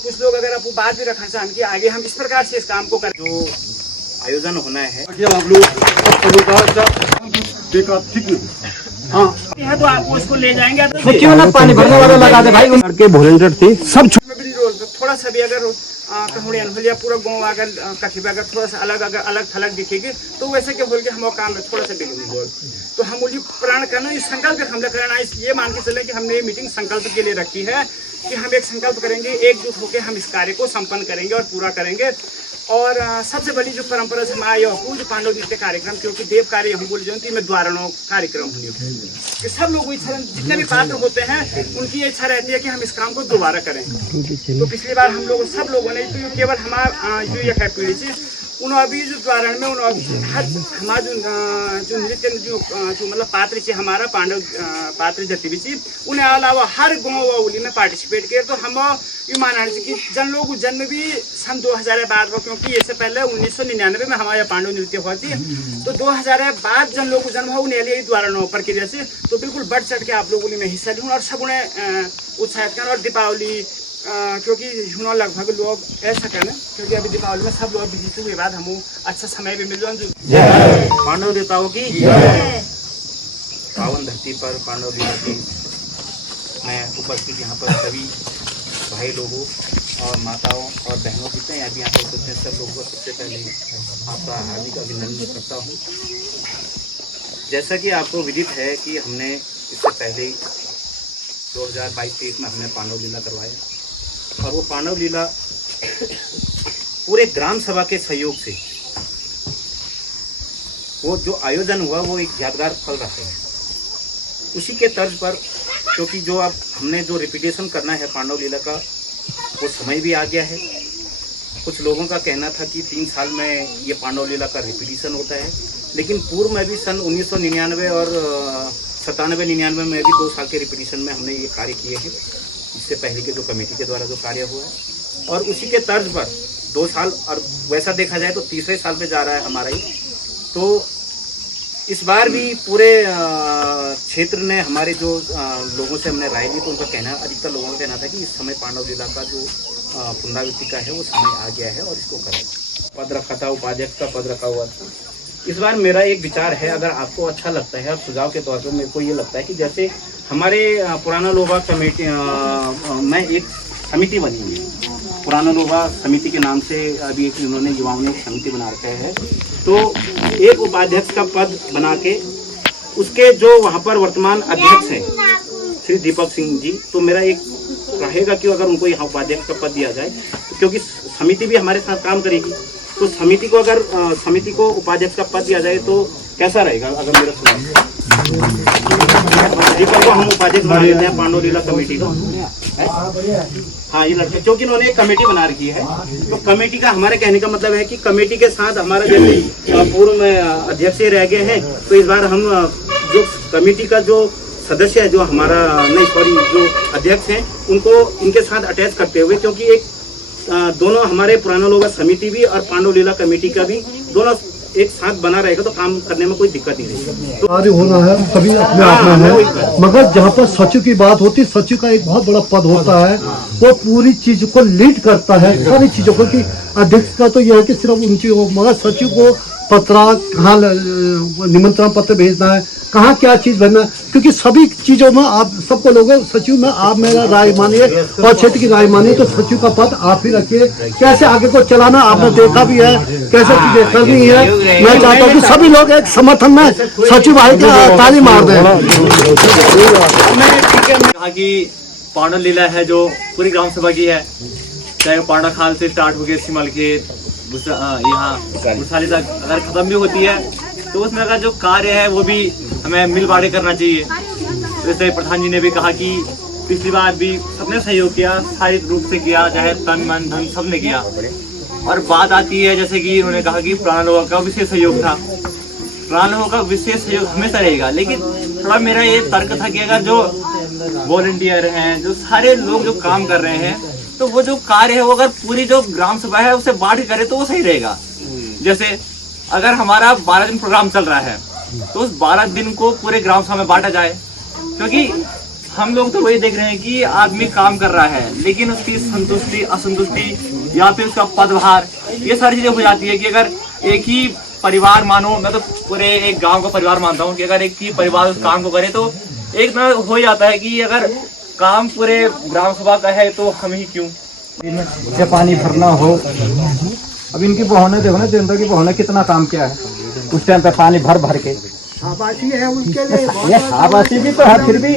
कुछ लोग अगर आपको बात भी रखना चाहें कि आगे हम इस प्रकार से इस काम को करें। जो आयोजन होना है आप लोग ठीक हाँ है तो आपको उसको ले जाएंगे पानी भरने वाला लगा दे भाई। के वॉलंटियर थे सब थोड़ा सा भी अगर कहोड़ियन या पूरा गाँव अगर कथी अगर थोड़ा सा अलग थलग दिखेगी तो वैसे क्या बोल के हम काम में थोड़ा सा बिगड़ तो हम उसी प्राण करना इस संकल्प हमने करना ये मान के चले कि हमने ये मीटिंग संकल्प के लिए रखी है कि हम एक संकल्प करेंगे, एकजुट होकर हम इस कार्य को संपन्न करेंगे और पूरा करेंगे। और सबसे बड़ी जो परंपरा से हमारा यह पूज पांडव नृत्य कार्यक्रम, क्योंकि देव कार्य हम बोल जयंती में द्वारणों कार्यक्रम होने कि सब लोग इच्छा जितने भी पात्र होते हैं उनकी इच्छा रहती है कि हम इस काम को दोबारा करें। तो पिछली बार हम लोग सब लोगों ने तो केवल हमारा जो यह है पीढ़ी से उन अभी जो द्वारण में हमारा जो नृत्य जो मतलब पात्र से हमारा पांडव पात्र जति भी उन्हें अलावा हर गाँव वाउली में पार्टिसिपेट किए। तो हम ये माना कि जन लोग जन्म भी सन 2000 बाद, क्योंकि इससे पहले 1999 में हमारा पांडव नृत्य हुआ थी। तो 2000 बाद जन लोग जन्म हो उन्हें द्वारा प्रक्रिया से तो बिल्कुल बढ़ चढ़ के आप लोगों ने हिस्सा लिया और सब उन्हें उत्साहित करना। और दीपावली क्योंकि हुआ लगभग लोग ऐसा करना क्योंकि अभी दीपावली में सब लोग बिजी हुए बाद हम अच्छा समय भी मिल जाए। पांडव देवताओं की पावन धरती पर पांडव लीला की मैं उपस्थित यहाँ पर सभी भाई लोगों और माताओं और बहनों जितने यहाँ भी यहाँ पर उपस्थित सब लोगों को सबसे पहले आपका हार्दिक अभिनंदन करता हूँ। जैसा कि आपको विदित है कि हमने इससे पहले 2022-23 में हमने पांडव लीला करवाया और वो पांडव लीला पूरे ग्राम सभा के सहयोग से वो जो आयोजन हुआ वो एक यादगार पल रहा है। उसी के तर्ज पर क्योंकि जो अब हमने जो रिपीटेशन करना है पांडव लीला का वो समय भी आ गया है। कुछ लोगों का कहना था कि 3 साल में ये पांडव लीला का रिपीटेशन होता है, लेकिन पूर्व में भी सन 1999 और 97-99 में भी 2 साल के रिपीटेशन में हमने ये कार्य किए हैं। इससे पहले के जो कमेटी के द्वारा जो कार्य हुआ है और उसी के तर्ज पर 2 साल और वैसा देखा जाए तो तीसरे साल पे जा रहा है हमारा ही। तो इस बार भी पूरे क्षेत्र ने हमारे जो लोगों से हमने राय ली तो उनका कहना अधिकतर लोगों का कहना था कि इस समय पांडव लीला का जो पुनरावृत्ति का है वो समय आ गया है और इसको करें। पद रखा था, उपाध्यक्ष का पद रखा हुआ था। इस बार मेरा एक विचार है, अगर आपको अच्छा लगता है और सुझाव के तौर पर मेरे को ये लगता है कि जैसे हमारे पुराना लोबा कमेटी में एक समिति बनी हुई है, पुराना लोबा समिति के नाम से अभी एक इन्होंने युवाओं ने एक समिति बना रखा है। तो एक उपाध्यक्ष का पद बना के उसके जो वहाँ पर वर्तमान अध्यक्ष हैं श्री दीपक सिंह जी, तो मेरा एक रहेगा कि अगर उनको यहाँ उपाध्यक्ष का पद दिया जाए तो क्योंकि समिति भी हमारे साथ काम करेगी तो समिति को अगर समिति को उपाध्यक्ष का पद दिया जाए तो कैसा रहेगा। अगर मेरा सुझाव दीपक को हम उपाध्यक्ष बना लेते हैं पांडव लीला कमेटी को। हाँ ये लड़के क्योंकि इन्होंने एक कमेटी बना रखी है तो कमेटी का हमारे कहने का मतलब है कि कमेटी के साथ हमारा जैसे पूर्व में अध्यक्ष रह गए हैं तो इस बार हम जो कमेटी का जो सदस्य है जो हमारा जो अध्यक्ष हैं उनको इनके साथ अटैच करते हुए, क्योंकि एक दोनों हमारे पुराना लोग समिति भी और पांडव लीला कमेटी का भी दोनों एक साथ बना रहेगा तो काम करने में कोई दिक्कत नहीं रहेगी। तो कार्य होना है सभी अपने आप में है, मगर जहाँ पर सचिव की बात होती है सचिव का एक बहुत बड़ा पद होता है, वो पूरी चीज को लीड करता है सारी चीजों को। कि अध्यक्ष का तो यह है कि सिर्फ उनकी हो, मगर सचिव को पत्रा कहाँ निमंत्रण पत्र भेजना है, कहाँ क्या चीज भरना, क्योंकि सभी चीजों में आप सबको लोग सचिव में आप मेरा राय मानिए और क्षेत्र की राय मानिए तो सचिव का पद आप ही रखिए। कैसे आगे को चलाना आपने देखा भी है, कैसे चीजें करनी है। मैं चाहता हूँ कि सभी लोग एक समर्थन में सचिव भाई के ताली मार दें। कहा कि पांडव लीला है जो पूरी ग्राम सभा की है, चाहे वो पांडा खाल से स्टार्ट हो गए सिमल के यहाँ भूसाली तक अगर खत्म भी होती है तो उसमें का जो कार्य है वो भी हमें मिल बांट करना चाहिए। जैसे प्रधान जी ने भी कहा कि पिछली बार भी सबने सहयोग किया, शारीरिक रूप से किया, चाहे तन मन धन सबने किया। और बात आती है जैसे कि उन्होंने कहा कि पुराना लोगों का विशेष सहयोग था, पुराना लोगों का विशेष सहयोग हमेशा रहेगा, लेकिन थोड़ा मेरा ये तर्क था कि अगर जो वॉलंटियर हैं, जो सारे लोग जो काम कर रहे हैं, तो वो जो कार्य है वो अगर पूरी जो ग्राम सभा है उसे बांट करे तो वो सही रहेगा। जैसे अगर हमारा 12 दिन प्रोग्राम चल रहा है तो उस 12 दिन को पूरे ग्राम सभा में बांटा जाए, क्योंकि हम लोग तो वही देख रहे हैं कि आदमी काम कर रहा है लेकिन उसकी संतुष्टि असंतुष्टि या फिर उसका पदभार ये सारी चीजें हो जाती है कि अगर एक ही परिवार मानो, मैं तो पूरे एक गांव का परिवार मानता हूँ कि अगर एक ही परिवार उस काम को करे तो एक तरह हो ही जाता है कि अगर काम पूरे ग्राम सभा का है तो हम ही क्यों। से पानी भरना हो, अब इनकी बहू ने देखो ना, जनता की बहू ने कितना काम किया है उस टाइम पे पानी भर भर के। शाबाशी है उनके लिए, ये शाबाशी भी तो है, फिर भी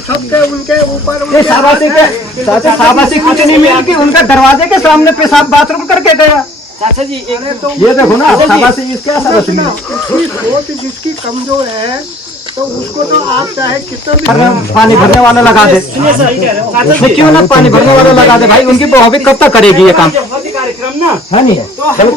सबके उनके ऊपर ये शाबाशी के शाबाशी कुछ नहीं मिली कि उनका दरवाजे के सामने पेशाब बाथरूम करके गया। चाचा जी ये देखो ना, शाबाशी इसके शाबाशी नहीं। उसकी सोच जिसकी कमजोर है तो उसको तो आप चाहे कितना भी पानी भरने वाला लगा दे, तो क्यों ना पानी भरने वाला लगा दे भाई, उनकी बहू भी कब तक करेगी ये काम, कार्यक्रम ना है नहीं? तो सब लोग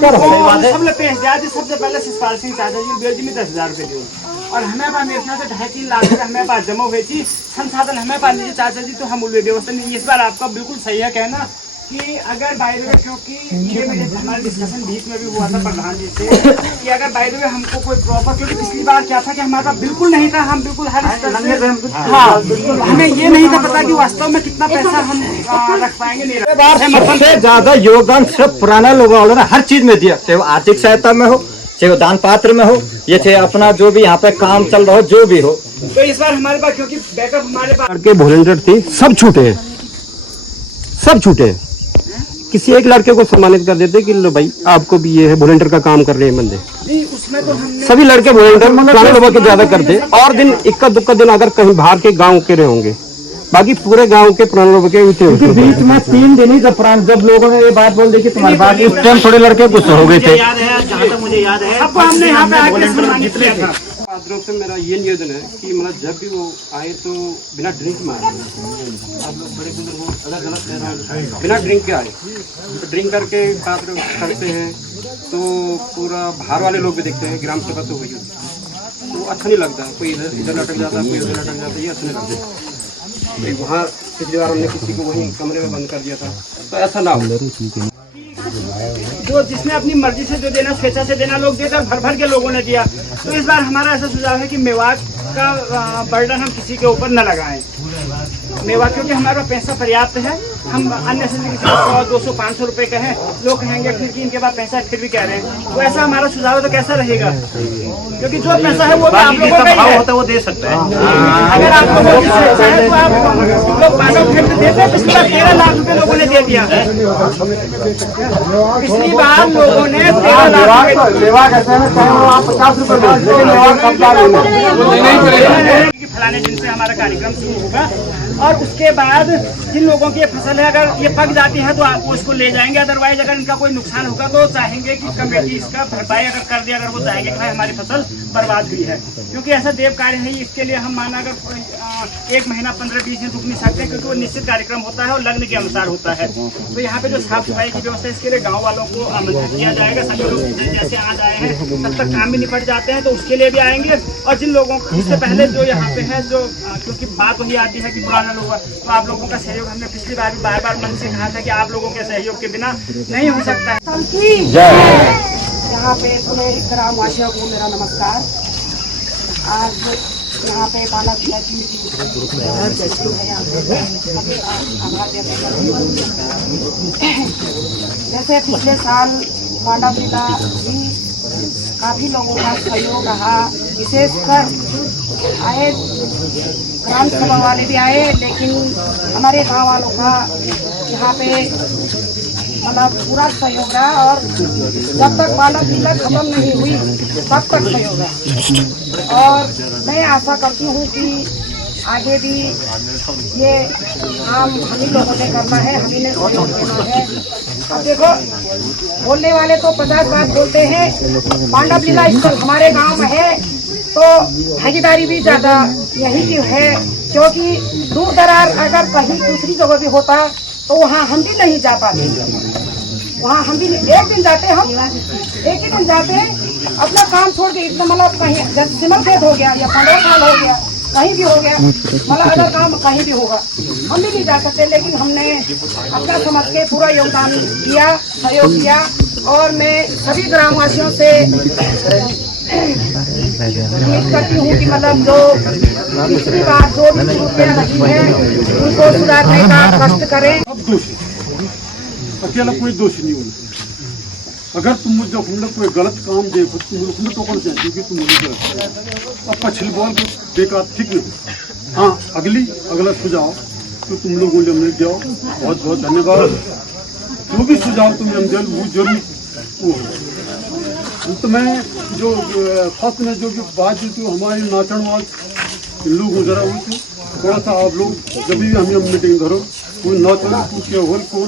पेश दिया सबसे पहले शिषपाल सिंह चाचा जी बेल जी में 10,000 रुपए दिए और हमें पास मेरे ख्याल से 2.5-3 लाख रुपए हमें पास जमा हुई थी संसाधन हमें पास लीजिए चाचा जी, तो हम उल्ले व्यवस्था नहीं। इस बार आपका बिल्कुल सही है कहना कि अगर बाय द वे, क्योंकि ये मेरे हमारा डिस्कशन बीच में भी हुआ था प्रधान जी से कि अगर बाय द वे हमको कोई प्रॉपर, क्योंकि पिछली बार क्या था कि हमारे पास बिल्कुल नहीं था, हम बिल्कुल हर हमें ये नहीं था पता कि वास्तव में कितना पैसा हम रख पाएंगे नहीं रख पाएंगे। सबसे ज्यादा योगदान सिर्फ पुराना लोगों वालों ने हर चीज में दिया, चाहे वो आर्थिक सहायता में हो, चाहे वो दान पात्र में हो, ये चाहे अपना जो भी यहाँ पे काम चल रहा हो, जो भी हो। तो इस बार हमारे पास क्योंकि बैकअप हमारे पास लड़के वॉलंटियर थे, सब छूटे हैं, सब छूटे हैं। किसी एक लड़के को सम्मानित कर देते कि लो भाई आपको भी ये है, वॉलंटियर का काम कर रहे हैं बंदे। नहीं, उसमें तो हमने सभी लड़के वॉलंटियर पुराने लोगों के ज्यादा करते, और दिन इक्का दुक्का दिन अगर कहीं बाहर के गांव के रहे होंगे, बाकी पूरे गांव के पुराने लोगों के थे। बीच में 3 दिन ही जब लोगों ने ये बात बोल दी कि तुम्हारी बात, उस टाइम थोड़े लड़के गुस्सा हो गए थे। याद है, जहाँ तक मुझे याद है, सबको हमने यहाँ पे आके सम्मानित किया था। तरफ से मेरा ये निवेदन है कि मतलब जब भी वो आए तो बिना ड्रिंक में आए। आप लोग बड़े बुजुर्ग हो, अलग अलग कह रहे हैं, बिना ड्रिंक के आए, तो ड्रिंक करके पात्र करते हैं तो पूरा बाहर वाले लोग भी देखते हैं, ग्राम सभा तो हुई तो अच्छा नहीं लगता, कोई इधर लटक जाता है, कोई उधर लटक जाता है, ये अच्छा नहीं लगता। वहाँ पिछली बार हमने किसी को वहीं कमरे में बंद कर दिया था, तो ऐसा ना हो। जो जिसने अपनी मर्जी से जो देना, स्वेच्छा से देना, लोग देते भर भर के लोगों ने दिया। तो इस बार हमारा ऐसा सुझाव है कि मेवात का बर्डन हम किसी के ऊपर न लगाएं। मेवात क्योंकि हमारे पास पैसा पर्याप्त है, हम अन्य से 100, 200, 500 रुपए कहें, लोग कहेंगे फिर कि इनके पास पैसा है फिर भी कह रहे हैं, तो ऐसा हमारा सुझाव है तो कैसा रहेगा? क्योंकि जो पैसा है वो भी आप लोगों का ही है, होता है वो दे सकता है। अगर आप लोगों की स्वेच्छा है तो आप लोग मानव खेत देते हैं। पिछली बार 13 लाख रुपए लोगों ने दे दिया, पिछली बार लोगों ने 13 लाख फलाने दिन से हमारा कार्यक्रम शुरू होगा और उसके बाद जिन लोगों की ये फसल है अगर ये पक जाती है तो आप उसको ले जाएंगे, अदरवाइज अगर इनका कोई नुकसान होगा तो चाहेंगे कि कमेटी इसका भरपाई अगर कर दे, अगर वो चाहेंगे कि भाई हमारी फसल बर्बाद हुई है, क्योंकि ऐसा देव कार्य है। इसके लिए हम माना अगर 1 महीना 15-20 दिन रुक नहीं सकते, क्योंकि वो निश्चित कार्यक्रम होता है और लग्न के अनुसार होता है। तो यहाँ पे जो साफ सफाई की व्यवस्था, इसके लिए गाँव वालों को आमंत्रित किया जाएगा। सभी लोग जैसे आज आए हैं तब तक काम भी निपट जाते हैं, तो उसके लिए भी आएंगे। और जिन लोगों को इससे पहले जो यहाँ पे है, जो क्योंकि बात वही आती है कि पुराना लोग, तो आप लोगों का सहयोग हमने पिछली बार भी बार मन से कहा था कि आप लोगों के सहयोग के बिना नहीं हो सकता है। यहाँ पे पूरे ग्रामवासियों को मेरा नमस्कार। आज यहाँ पे बाला जिला की जैसे पिछले साल बाला जिला काफी लोगों का सहयोग रहा, विशेषकर आए ग्राम सभा वाले भी आए, लेकिन हमारे गांव वालों का यहाँ पे मतलब पूरा सहयोग रहा और जब तक बालक लीला खत्म नहीं हुई तब तक सहयोग रहा। और मैं आशा करती हूँ कि आगे भी ये काम हम ही लोगों ने करना है, हम ही ने सहयोग देना है। अब देखो, बोलने वाले तो 50 बात बोलते हैं, पांडव लीला स्थल हमारे गांव में है तो भागीदारी भी ज्यादा यही की है, क्योंकि दूर दरार अगर कहीं दूसरी जगह भी होता तो वहाँ हम भी नहीं जा पाते। वहाँ हम भी एक दिन जाते, हम एक ही दिन जाते अपना काम छोड़ के, इतना मतलब कहीं जैसे सिमल खेत हो गया या 15 साल हो गया, कहीं भी हो गया, मतलब अगर काम कहीं भी होगा हम भी नहीं जा सकते। लेकिन हमने अपना समझ के पूरा योगदान दिया, सहयोग किया। और मैं सभी ग्रामवासियों से उम्मीद करती हूँ कि मतलब जो पिछली बार जो भी त्रुटियां रही हैं उनको सुधारने का कष्ट करें। अब दोषी अकेला कोई दोषी नहीं होना। अगर तुम मुझे हमने कोई गलत काम देखो तुम लोग तो कौन चाहिए कि तुम मुझे अब पछली बार बेकार ठीक नहीं। हाँ अगला सुझाव तो तुम लोगों ने हमने दिया बहुत बहुत धन्यवाद। जो भी सुझाव तुम हमने दिया वो जरूर वो अंत में जो फर्स्ट में जो बात जो हमारी नाचन वाल लोग गुजरा हुई थी थोड़ा सा आप लोग जब भी हमें मीटिंग करो कोई नाचन होल को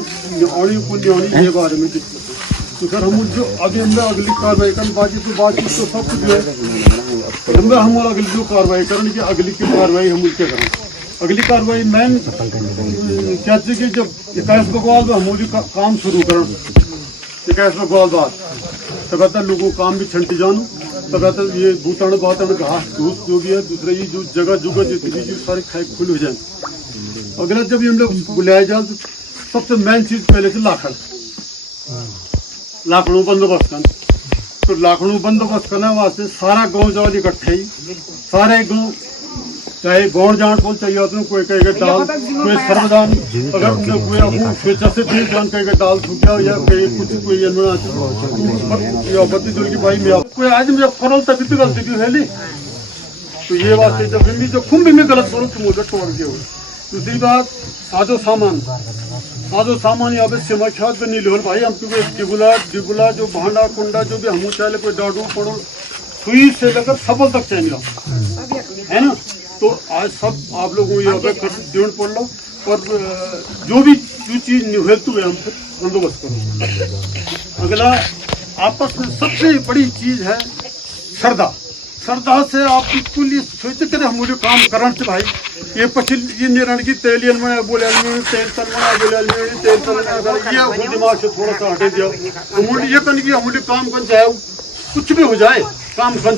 ये बारे में तो सर हम जो अभी हमने अगली कार्रवाई करने बातचीत तो सब कुछ जो है हम अगली जो कार्रवाई करें कि अगली की कार्रवाई हम उनके करें। अगली कार्रवाई मैन क्या कि जब 21 बगवाल में हम काम शुरू करें 21 बगवाल बाद तब तक लोगों को काम भी छंटी जानू तब तक ये भूतण बातण घास धूस जो भी है दूसरे ये जो जगह जुगह जितनी जो सारी खाए खुल हो जाए। अगला जब हम लोग बुलाया जाए तो सबसे मेन चीज पहले से लाखड़ों बंदोबस्त करना। तो लाखड़ों बंदोबस्त करने वास्ते सारा गांव जाओ इकट्ठे ही सारे गांव चाहे गौड़ जान बोल चाहिए होते कोई कहेगा दाल कोई सर्वदान अगर कोई अपनी स्वेच्छा से तीन जान कहेगा दाल छूटा या कहीं कुछ कोई आपत्ति की भाई में कोई आज में फरल तक भी गलती भी है तो ये वास्ते जब भी जो खुम भी में गलत करो तो मुझे छोड़ दिया। दूसरी बात साजो सामान यहाँ पे सिमख्यात पे नहीं लेवल भाई हम क्योंकि डिबुला जो भांडा कुंडा जो भी हम चाहे कोई डाडू पड़ो सुई से लेकर सबल तक चाहिए है ना। तो आज सब आप लोगों को यहाँ पे जीवन पड़ लो और जो भी जो चीज निहेतु है हमसे बंदोबस्त करो। अगला आपस में सबसे बड़ी चीज है श्रद्धा से आप बिल्कुल ये सोचते करें हम मुझे काम करना से भाई ये पछिल ये निरण की तेलियन में बोले तेल तलना बोले तेल तलना ये दिमाग से थोड़ा सा हटे दिया तो ये कन की हम काम कर चाहे कुछ भी हो जाए काम कन